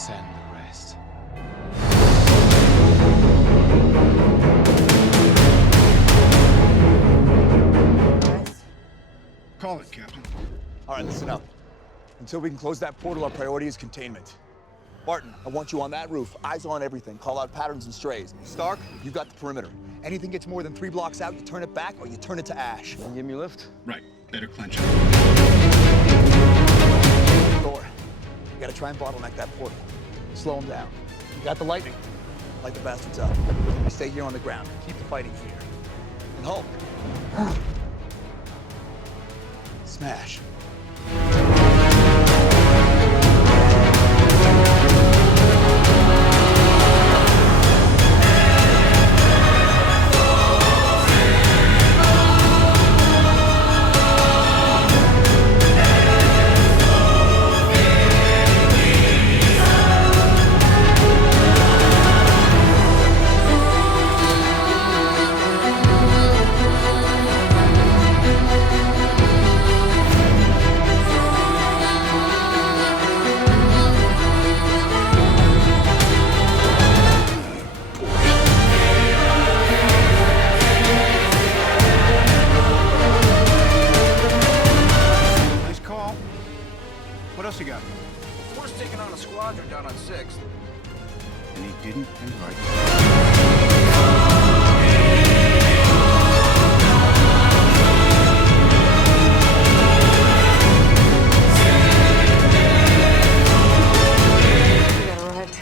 send the rest. Call it, Captain. All right, listen up. Until we can close that portal, our priority is containment. Barton, I want you on that roof, eyes on everything, call out patterns and strays. Stark, you got the perimeter. Anything gets more than 3 blocks out, you turn it back or you turn it to ash. Can you give me a lift? Right. Better clench it. Thor, you gotta try and bottleneck that portal. Slow them down. You got the lightning. Light the bastards up. Stay here on the ground. Keep the fighting here. And Hulk. Smash. What else you got? Force taking on a squadron down on 6th. And he didn't invite you. We gotta ride.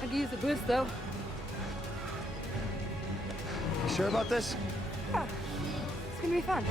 I could use the boost though. You sure about this? Yeah. It's gonna be fun.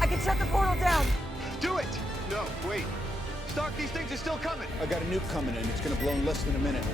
I can shut the portal down. Do it! No, wait. Stark, these things are still coming. I got a nuke coming in. It's gonna blow in less than a minute.